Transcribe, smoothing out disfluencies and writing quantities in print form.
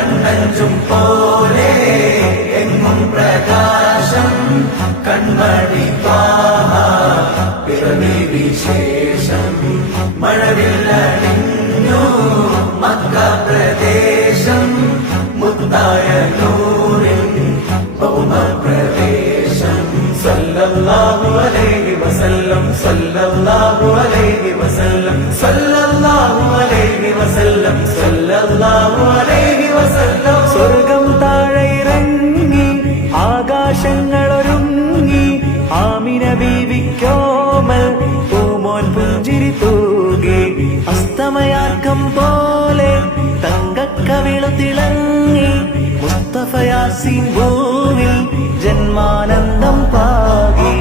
കണ്ണഞ്ചും പോലെ എങ്ങും പ്രകാശം കൺമണി ത്വാഹ പിറവി വിശേഷം മഴവില്ലണിഞ്ഞു മക്ക പ്രദേശം മുത്തായ നൂറിൻ ഭൗമപ്രദേശം സല്ലല്ലാഹു അലൈഹി വസല്ലം സല്ലല്ലാഹു അലൈഹി വസല്ലം സല്ലല്ലാഹു അലൈഹി വസല്ലം സല്ലല്ലാഹു അലൈഹി വസല്ലം. സ്വർഗം താഴെ ഇറങ്ങി ആകാശങ്ങളൊരുങ്ങി ആമിന ബീവിക്കോമൽ പൂമോൻ പുഞ്ചിരി തൂകി അസ്തമയാക്കം പോലെ തങ്കക്കവിളു തിളങ്ങി മുസ്തഫ യാസീൻ ഭൂവിൽ ജന്മാനന്ദം പാകി.